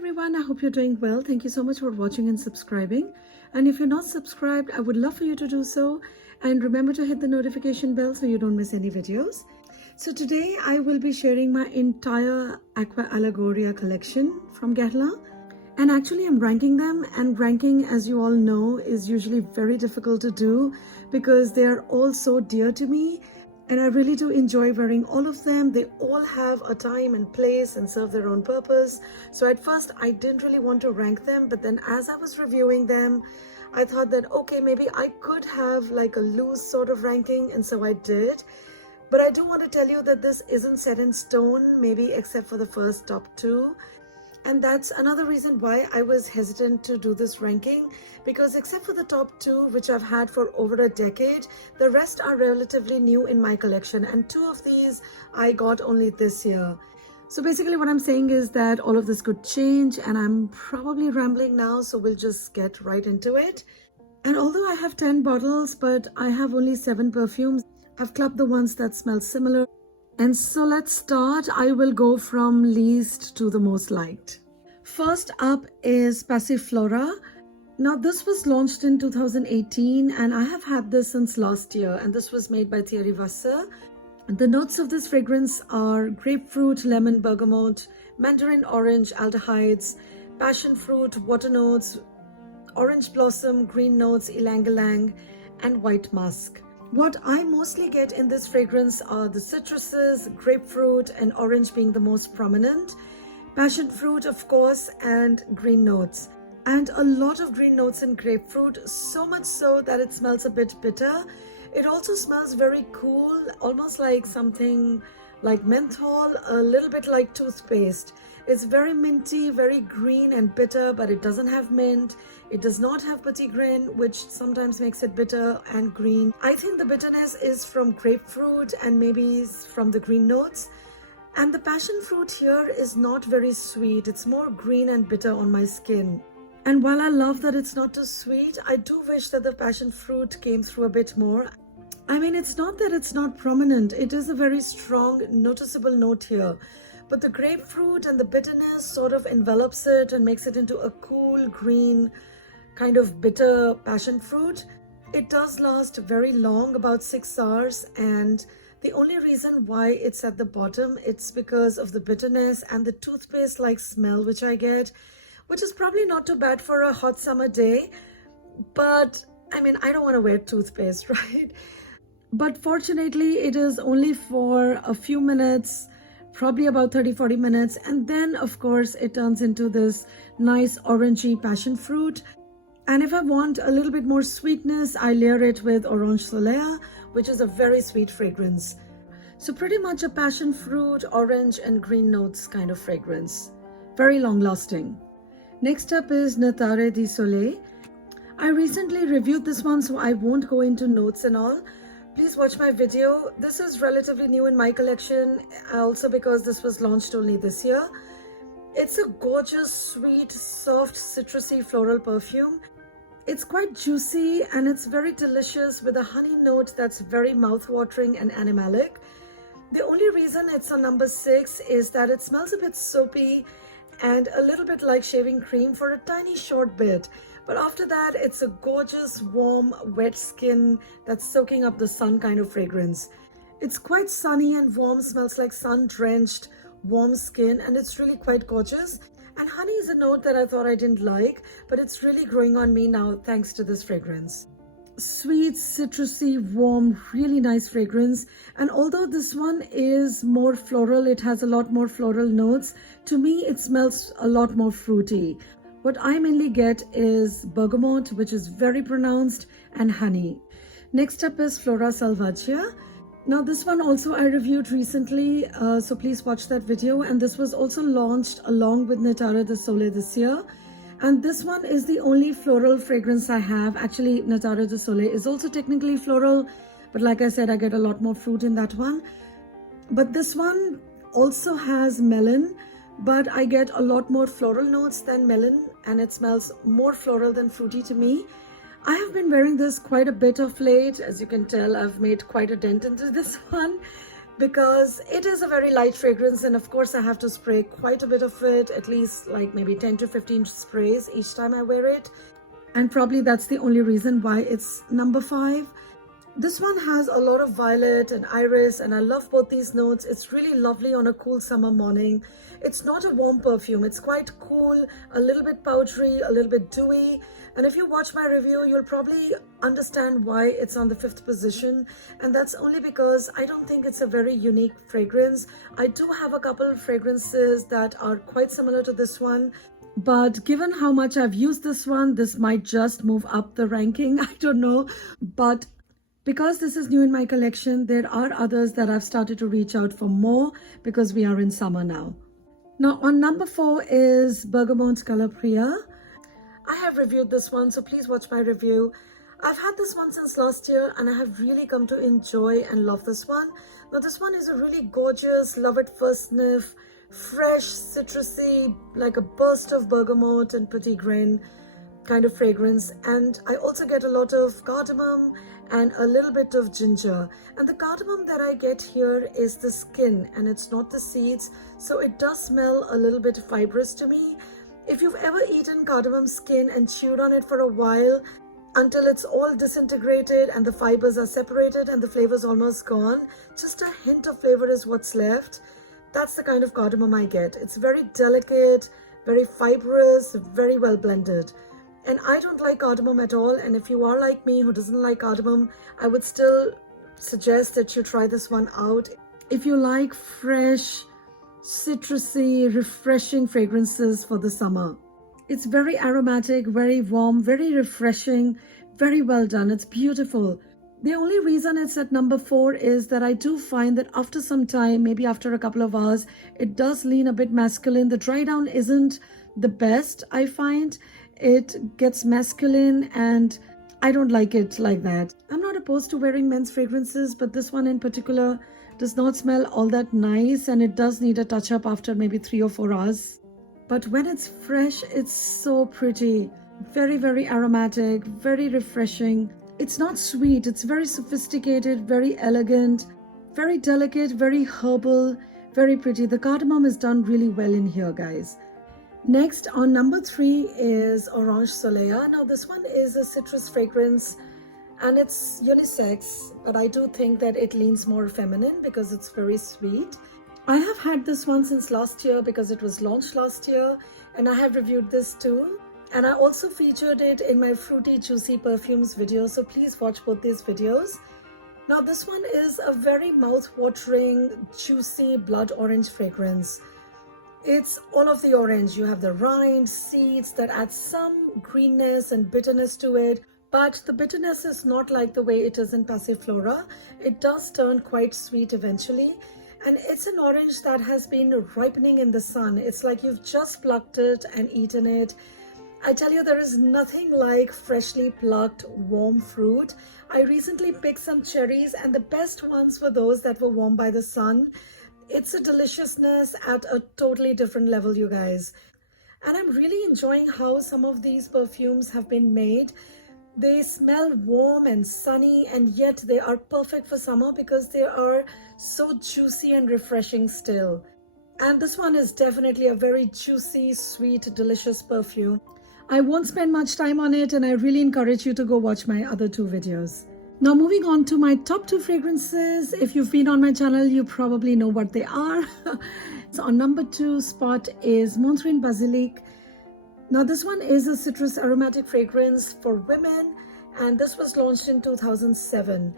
everyone, I hope you're doing well. Thank you so much for watching and subscribing. And if you're not subscribed, I would love for you to do so. And remember to hit the notification bell so you don't miss any videos. So today I will be sharing my entire Aqua Allegoria collection from Guerlain. And actually I'm ranking them, and ranking, as you all know, is usually very difficult to do because they are all so dear to me. And I really do enjoy wearing all of them. They all have a time and place and serve their own purpose. So at first I didn't really want to rank them, but then as I was reviewing them, I thought that, okay, maybe I could have like a loose sort of ranking, and so I did. But I do want to tell you that this isn't set in stone, maybe except for the first top two. And that's another reason why I was hesitant to do this ranking, because except for the top two, which I've had for over a decade, the rest are relatively new in my collection, and two of these I got only this year. So basically what I'm saying is that all of this could change, and I'm probably rambling now, so we'll just get right into it. And although I have 10 bottles, but I have only 7 perfumes, I've clubbed the ones that smell similar. And so let's start. I will go from least to the most liked. First up is Passiflora. Now this was launched in 2018 and I have had this since last year, and this was made by Thierry Wasser. The notes of this fragrance are grapefruit, lemon, bergamot, mandarin orange, aldehydes, passion fruit, water notes, orange blossom, green notes, ylang-ylang, and white musk. What I mostly get in this fragrance are the citruses, grapefruit and orange being the most prominent, passion fruit of course, and green notes. And a lot of green notes in grapefruit, so much so that it smells a bit bitter. It also smells very cool, almost like something like menthol, a little bit like toothpaste. It's very minty, very green and bitter, but it doesn't have mint. It does not have petit grain, which sometimes makes it bitter and green. I think the bitterness is from grapefruit and maybe from the green notes. And the passion fruit here is not very sweet. It's more green and bitter on my skin. And while I love that it's not too sweet, I do wish that the passion fruit came through a bit more. I mean, it's not that it's not prominent. It is a very strong, noticeable note here. But the grapefruit and the bitterness sort of envelops it and makes it into a cool, green, kind of bitter passion fruit. It does last very long, about 6 hours. And the only reason why it's at the bottom, it's because of the bitterness and the toothpaste-like smell which I get, which is probably not too bad for a hot summer day. But I mean, I don't want to wear toothpaste, right? But fortunately, it is only for a few minutes, probably about 30-40 minutes. And then, of course, it turns into this nice orangey passion fruit. And if I want a little bit more sweetness, I layer it with Orange Soleil, which is a very sweet fragrance. So pretty much a passion fruit, orange and green notes kind of fragrance. Very long lasting. Next up is Natare di Soleil. I recently reviewed this one, so I won't go into notes and all. Please watch my video. This is relatively new in my collection, also because this was launched only this year. It's a gorgeous, sweet, soft, citrusy floral perfume. It's quite juicy and it's very delicious with a honey note that's very mouth-watering and animalic. The only reason it's on number 6 is that it smells a bit soapy and a little bit like shaving cream for a tiny short bit. But after that, it's a gorgeous, warm, wet skin that's soaking up the sun kind of fragrance. It's quite sunny and warm, smells like sun-drenched, warm skin, and it's really quite gorgeous. And honey is a note that I thought I didn't like, but it's really growing on me now thanks to this fragrance. Sweet, citrusy, warm, really nice fragrance. And although this one is more floral, it has a lot more floral notes, to me it smells a lot more fruity. What I mainly get is bergamot, which is very pronounced, and honey. Next up is Flora Salvagia. Now this one also I reviewed recently, so please watch that video. And this was also launched along with Natare di Soleil this year. And this one is the only floral fragrance I have. Actually, Natare di Soleil is also technically floral, but like I said, I get a lot more fruit in that one. But this one also has melon, but I get a lot more floral notes than melon, and it smells more floral than fruity to me. I have been wearing this quite a bit of late. As you can tell, I've made quite a dent into this one. because it is a very light fragrance, and of course I have to spray quite a bit of it, at least like maybe 10 to 15 sprays each time I wear it. And probably that's the only reason why it's number 5. This one has a lot of violet and iris, and I love both these notes. It's really lovely on a cool summer morning. It's not a warm perfume. It's quite cool, a little bit powdery, a little bit dewy. And if you watch my review, you'll probably understand why it's on the 5th position. And that's only because I don't think it's a very unique fragrance. I do have a couple of fragrances that are quite similar to this one. But given how much I've used this one, this might just move up the ranking. I don't know. But because this is new in my collection, there are others that I've started to reach out for more because we are in summer now. Now on number 4 is Bergamont's Color Priya. I have reviewed this one, so please watch my review. I've had this one since last year and I have really come to enjoy and love this one. Now this one is a really gorgeous, love at first sniff, fresh, citrusy, like a burst of bergamot and petit grain kind of fragrance. And I also get a lot of cardamom and a little bit of ginger. And the cardamom that I get here is the skin and it's not the seeds. So it does smell a little bit fibrous to me. If you've ever eaten cardamom skin and chewed on it for a while until it's all disintegrated and the fibers are separated and the flavor's almost gone, just a hint of flavor is what's left. That's the kind of cardamom I get. It's very delicate, very fibrous, very well blended. And I don't like cardamom at all. And if you are like me who doesn't like cardamom, I would still suggest that you try this one out. If you like fresh, citrusy, refreshing fragrances for the summer. It's very aromatic, very warm, very refreshing, very well done. It's beautiful. The only reason it's at number 4 is that I do find that after some time, maybe after a couple of hours, it does lean a bit masculine. The dry down isn't the best, I find. It gets masculine and I don't like it like that. I'm not opposed to wearing men's fragrances, but this one in particular does not smell all that nice and it does need a touch up after maybe 3 or 4 hours. But when it's fresh, it's so pretty. Very, very aromatic, very refreshing. It's not sweet, it's very sophisticated, very elegant, very delicate, very herbal, very pretty. The cardamom is done really well in here, guys. Next, on number 3 is Orange Soleil. Now this one is a citrus fragrance and it's unisex, but I do think that it leans more feminine because it's very sweet. I have had this one since last year because it was launched last year and I have reviewed this too. And I also featured it in my Fruity Juicy Perfumes video, so please watch both these videos. Now this one is a very mouth-watering, juicy blood orange fragrance. It's all of the orange. You have the rind, seeds that add some greenness and bitterness to it. But the bitterness is not like the way it is in Passiflora. It does turn quite sweet eventually. And it's an orange that has been ripening in the sun. It's like you've just plucked it and eaten it. I tell you, there is nothing like freshly plucked warm fruit. I recently picked some cherries and the best ones were those that were warmed by the sun. It's a deliciousness at a totally different level, you guys. And I'm really enjoying how some of these perfumes have been made. They smell warm and sunny and yet they are perfect for summer because they are so juicy and refreshing still. And this one is definitely a very juicy, sweet, delicious perfume. I won't spend much time on it and I really encourage you to go watch my other 2 videos. Now moving on to my top 2 fragrances. If you've been on my channel, you probably know what they are. So on number 2 spot is Montrine Basilic. Now this one is a citrus aromatic fragrance for women and this was launched in 2007.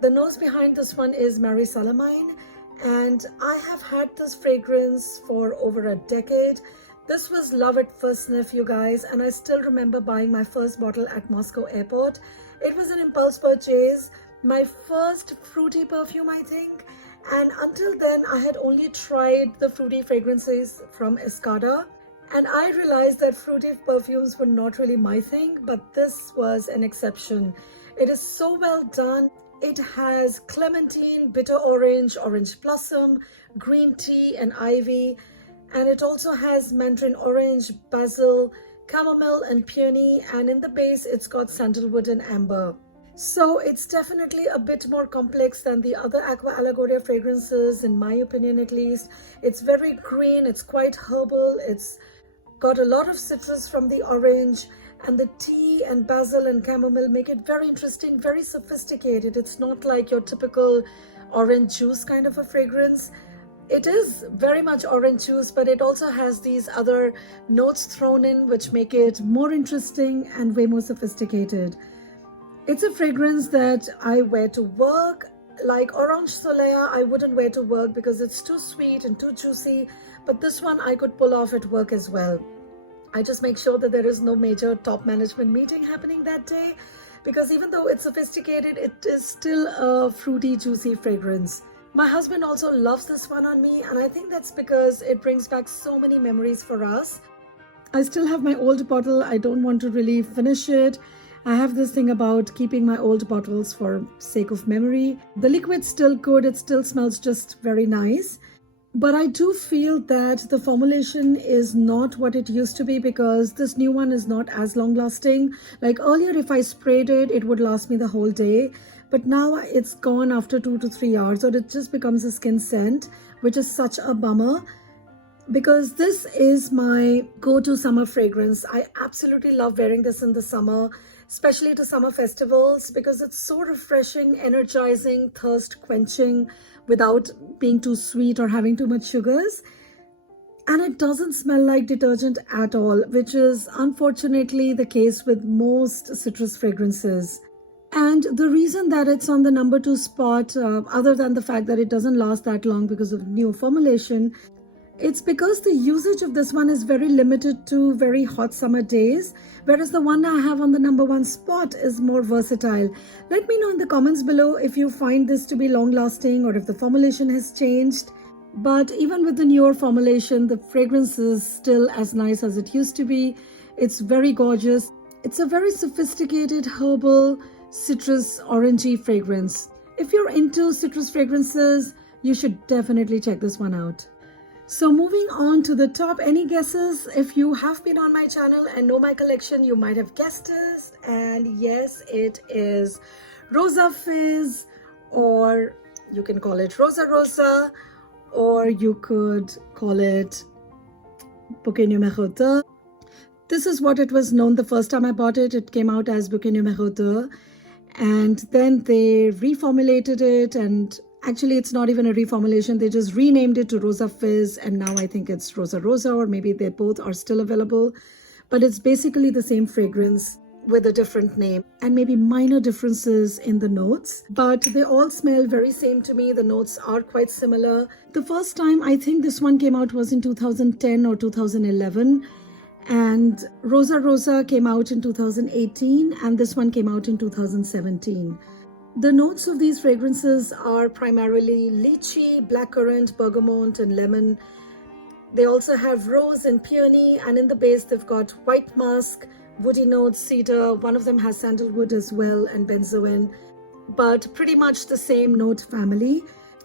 The nose behind this one is Marie Salamine and I have had this fragrance for over a decade. This was love at first sniff, you guys, and I still remember buying my first bottle at Moscow airport. It was an impulse purchase, my first fruity perfume, I think. And until then, I had only tried the fruity fragrances from Escada. And I realized that fruity perfumes were not really my thing, but this was an exception. It is so well done. It has clementine, bitter orange, orange blossom, green tea and ivy. And it also has mandarin orange, basil, chamomile and peony. And in the base, it's got sandalwood and amber. So it's definitely a bit more complex than the other Aqua Allegoria fragrances, in my opinion at least. It's very green, it's quite herbal, it's got a lot of citrus from the orange, and the tea and basil and chamomile make it very interesting, very sophisticated. It's not like your typical orange juice kind of a fragrance. It is very much orange juice, but it also has these other notes thrown in which make it more interesting and way more sophisticated. It's a fragrance that I wear to work. Like Orange Soleil, I wouldn't wear to work because it's too sweet and too juicy, but this one I could pull off at work as well. I just make sure that there is no major top management meeting happening that day, because even though it's sophisticated, it is still a fruity, juicy fragrance. My husband also loves this one on me, and I think that's because it brings back so many memories for us. I still have my old bottle. I don't want to really finish it. I have this thing about keeping my old bottles for sake of memory. The liquid's still good. It still smells just very nice. But I do feel that the formulation is not what it used to be, because this new one is not as long lasting. Like earlier, if I sprayed it, it would last me the whole day. But now it's gone after 2 to 3 hours. So it just becomes a skin scent, which is such a bummer, because this is my go-to summer fragrance. I absolutely love wearing this in the summer, especially to summer festivals, because it's so refreshing, energizing, thirst quenching without being too sweet or having too much sugars. And it doesn't smell like detergent at all, which is unfortunately the case with most citrus fragrances. And the reason that it's on the number 2 spot, other than the fact that it doesn't last that long because of new formulation, it's because the usage of this one is very limited to very hot summer days, whereas the one I have on the number 1 spot is more versatile. Let me know in the comments below if you find this to be long lasting or if the formulation has changed. But even with the newer formulation, the fragrance is still as nice as it used to be. It's very gorgeous. It's a very sophisticated herbal citrus orangey fragrance. If you're into citrus fragrances, you should definitely check this one out. So moving on to the top, any guesses? If you have been on my channel and know my collection, you might have guessed this. And yes, it is Rosa Fizz, or you can call it Rosa Rosa, or you could call it Bouquet Numéro 2. This is what it was known the first time I bought it. It came out as Bouquet Numéro 2. And then they reformulated it, and actually it's not even a reformulation. They just renamed it to Rosa Fizz, and now I think it's Rosa Rosa, or maybe they both are still available. But it's basically the same fragrance with a different name and maybe minor differences in the notes. But they all smell very same to me. The notes are quite similar. The first time I think this one came out was in 2010 or 2011. And Rosa Rosa came out in 2018, and this one came out in 2017. The notes of these fragrances are primarily lychee, blackcurrant, bergamot, and lemon. They also have rose and peony, and in the base they've got white musk, woody notes, cedar. One of them has sandalwood as well, and benzoin, but pretty much the same note family.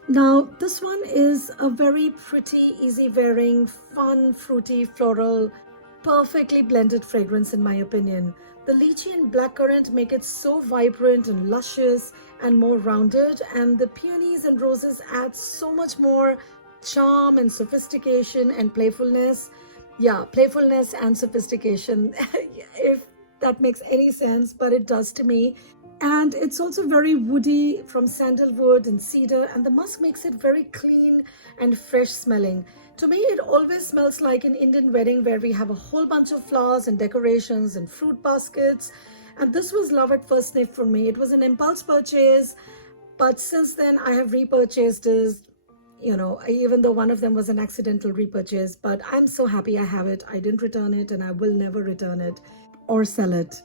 Now, this one is a very pretty, easy-wearing, fun, fruity, floral, perfectly blended fragrance in my opinion. The lychee and blackcurrant make it so vibrant and luscious and more rounded, and the peonies and roses add so much more charm and sophistication and playfulness. Yeah, playfulness and sophistication, if that makes any sense, but it does to me. And it's also very woody from sandalwood and cedar, and the musk makes it very clean and fresh smelling. To me, it always smells like an Indian wedding where we have a whole bunch of flowers and decorations and fruit baskets. And this was love at first sniff for me. It was an impulse purchase, but since then I have repurchased this, even though one of them was an accidental repurchase. But I'm so happy I have it. I didn't return it, and I will never return it or sell it.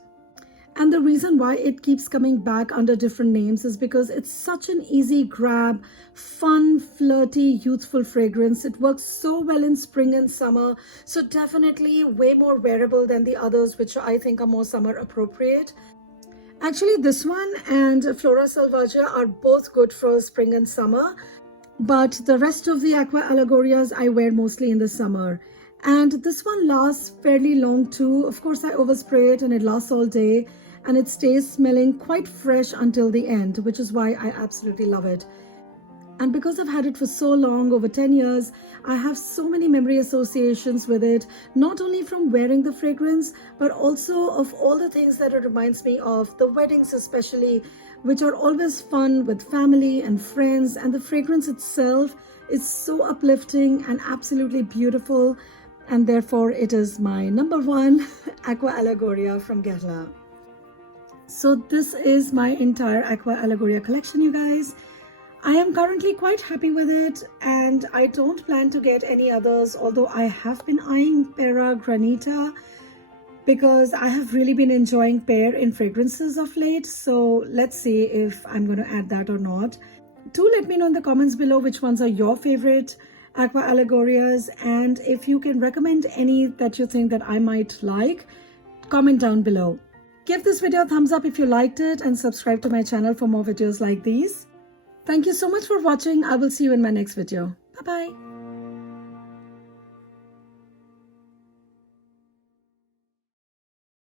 And the reason why it keeps coming back under different names is because it's such an easy grab, fun, flirty, youthful fragrance. It works so well in spring and summer. So definitely way more wearable than the others, which I think are more summer appropriate. Actually, this one and Flora Selvaggea are both good for spring and summer. But the rest of the Aqua Allegorias I wear mostly in the summer. And this one lasts fairly long too. Of course, I overspray it and it lasts all day. and it stays smelling quite fresh until the end, which is why I absolutely love it. And because I've had it for so long, over 10 years, I have so many memory associations with it, not only from wearing the fragrance, but also of all the things that it reminds me of, the weddings especially, which are always fun with family and friends. And the fragrance itself is so uplifting and absolutely beautiful. And therefore, it is my number one Aqua Allegoria from Guerlain. So this is my entire Aqua Allegoria collection, you guys. I am currently quite happy with it, and I don't plan to get any others, although I have been eyeing Pera Granita because I have really been enjoying pear in fragrances of late. So let's see if I'm going to add that or not. Do let me know in the comments below which ones are your favorite Aqua Allegorias, and if you can recommend any that you think that I might like, comment down below. Give this video a thumbs up if you liked it, and subscribe to my channel for more videos like these. Thank you so much for watching. I will see you in my next video. Bye-bye.